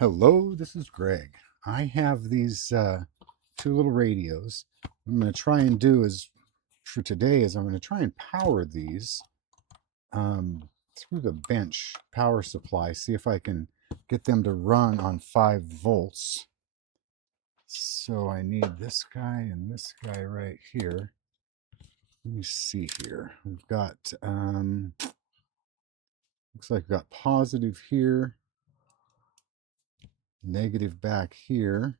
Hello, this is Greg. I have these two little radios. What I'm going to try and do is, for today, is I'm going to try and power these through the bench power supply, see if I can get them to run on 5 volts. So I need this guy and this guy right here. Let me see here. We've got, looks like we've got positive here, negative back here.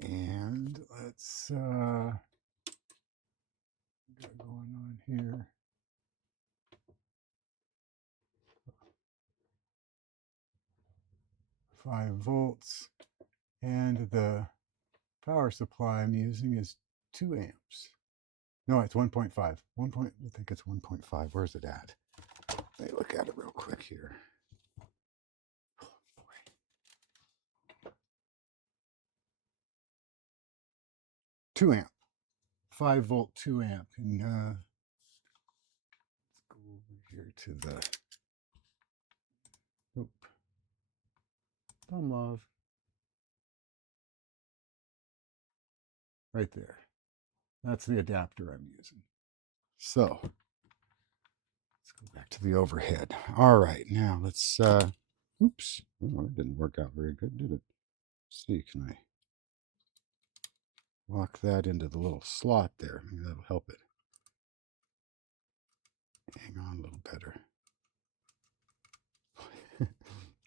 And let's got going on here. 5 volts, and the power supply I'm using is 2 amps. No, it's 1.5. I think it's 1.5. Where's it at? Let me look at it real quick here. Oh, boy. 2 amp. 5 volt, 2 amp. And let's go over here to the thumb love. Right there. That's the adapter I'm using. So let's go back to the overhead. All right, now let's oops. Oh, that didn't work out very good, did it? Let's see, can I lock that into the little slot there? Maybe that'll help it hang on a little better.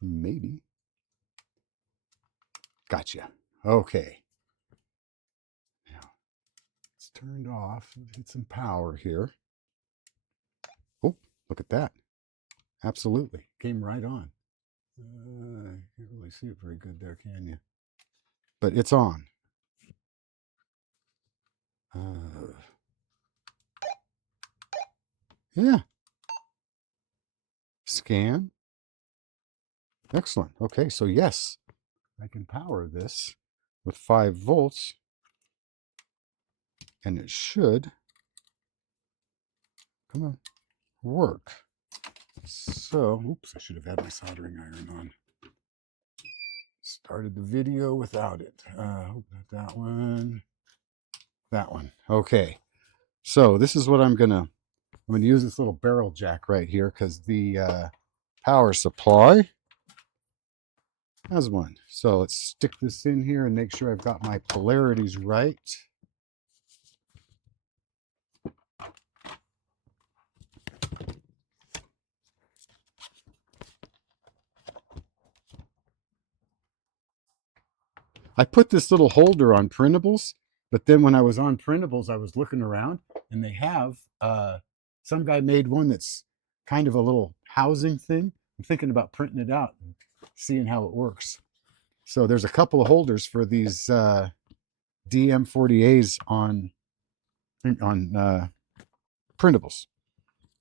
Maybe. Gotcha. Okay. Now it's turned off. Hit some power here. Oh, look at that. Absolutely. Came right on. You can't really see it very good there, can you? But it's on. Yeah. Scan. Excellent. Okay, so yes, I can power this with 5 volts, and it should, come on, work. So, oops, I should have had my soldering iron on. Started the video without it. Not that one. That one. Okay. So this is what I'm gonna use this little barrel jack right here because the power supply has one. So let's stick this in here and make sure I've got my polarities right. I put this little holder on printables, but then when I was on printables, I was looking around and they have, some guy made one that's kind of a little housing thing. I'm thinking about printing it out and seeing how it works. So there's a couple of holders for these DM40As on printables.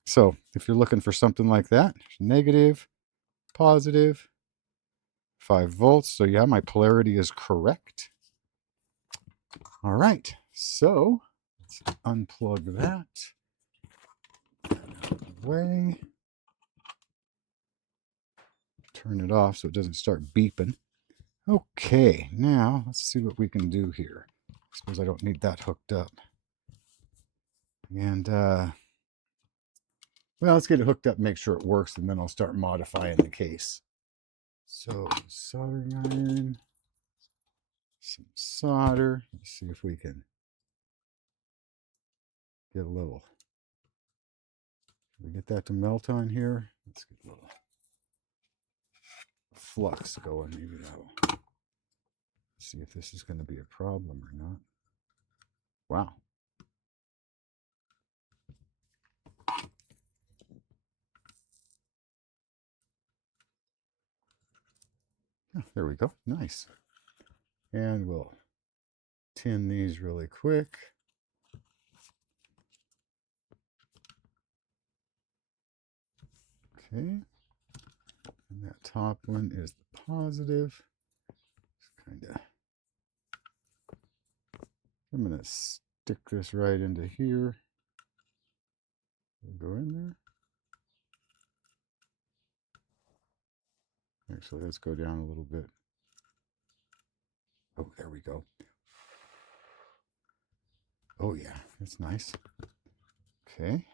So if you're looking for something like that, negative, positive, 5 volts. So yeah, my polarity is correct. All right, so let's unplug that. Get that out of the way. Turn it off so it doesn't start beeping. Okay, now let's see what we can do here. I suppose I don't need that hooked up. And well, let's get it hooked up and make sure it works, and then I'll start modifying the case. So soldering iron, some solder. Let's see if we can get a little. Can we get that to melt on here? Let's get a little flux going. Maybe that'll see if this is going to be a problem or not. Wow. Oh, there we go. Nice. And we'll tin these really quick. Okay. And that top one is the positive. Just kind of, I'm going to stick this right into here. We'll go in there. So let's go down a little bit. Oh, there we go. Oh yeah, that's nice. Okay.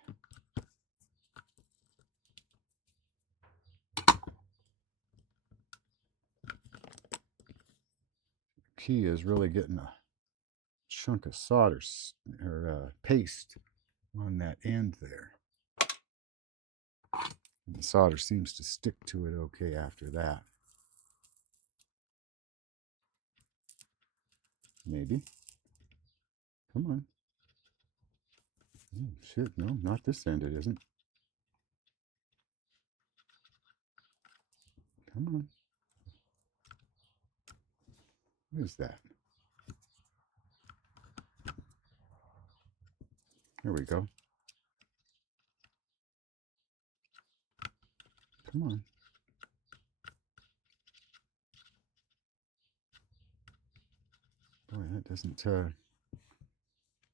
Key is really getting a chunk of solder or paste on that end there. And the solder seems to stick to it okay after that. Maybe. Come on. Oh, shit, no, not this end it isn't. Come on. What is that? There we go. Come on. Boy, that doesn't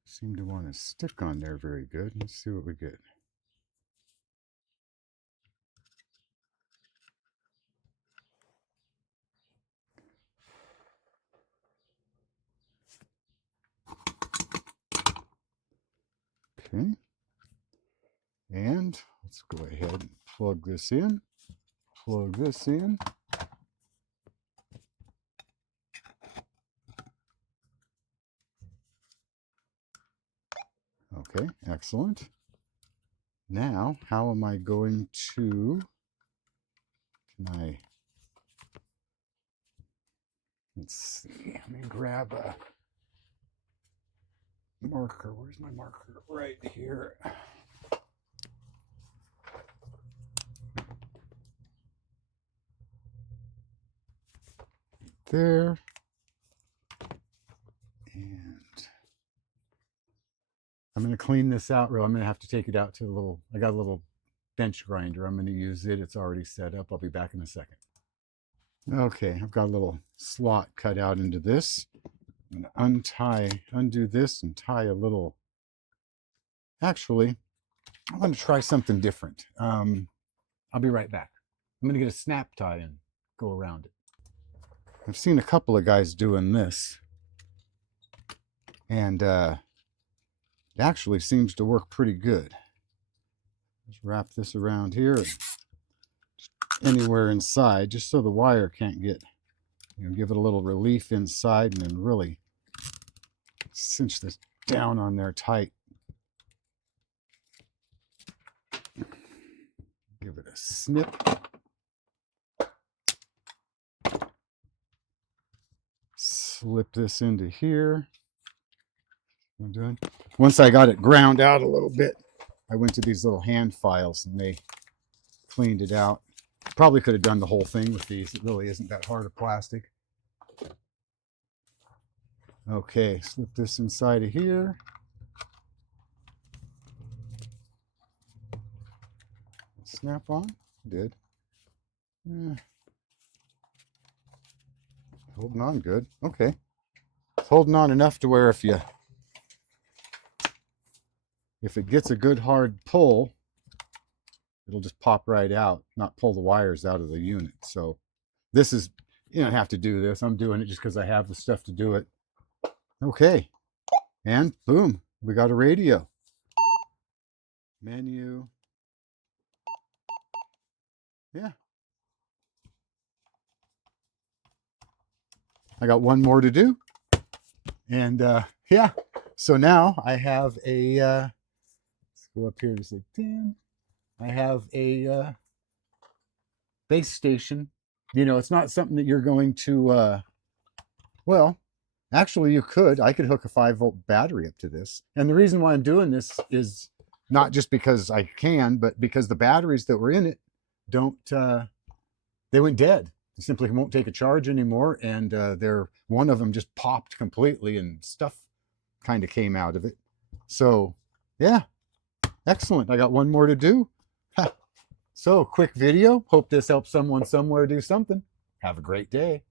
seem to want to stick on there very good. Let's see what we get. Okay. And let's go ahead and plug this in. Plug this in. Okay, excellent. Now, how am I going to, let's see, let me grab a marker. Where's my marker? Right here. There. And I'm going to clean this out. I'm going to have to take it out to I got a little bench grinder. I'm going to use it. It's already set up. I'll be back in a second. Okay, I've got a little slot cut out into this. I'm going to undo this and tie a little. Actually, I'm going to try something different. I'll be right back. I'm going to get a snap tie and go around it. I've seen a couple of guys doing this, and it actually seems to work pretty good. Just wrap this around here and anywhere inside, just so the wire can't get, give it a little relief inside, and then really cinch this down on there tight. Give it a snip. Slip this into here. I'm doing. Once I got it ground out a little bit, I went to these little hand files and they cleaned it out. Probably could have done the whole thing with these. It really isn't that hard of plastic. Okay, slip this inside of here. Snap on. Did. Holding on good. Okay. It's holding on enough to where if it gets a good hard pull, it'll just pop right out, not pull the wires out of the unit. So this is, you don't have to do this. I'm doing it just because I have the stuff to do it. Okay. And boom, we got a radio. Menu. Yeah. I got one more to do. And yeah, so now I have a, let's go up here to say 10. I have a base station. It's not something that you're going to, well, actually you could. I could hook a 5-volt battery up to this. And the reason why I'm doing this is not just because I can, but because the batteries that were in it they went dead. They simply won't take a charge anymore, and one of them just popped completely and stuff kind of came out of it. So yeah, excellent. I got one more to do. So quick video. Hope this helps someone somewhere do something. Have a great day.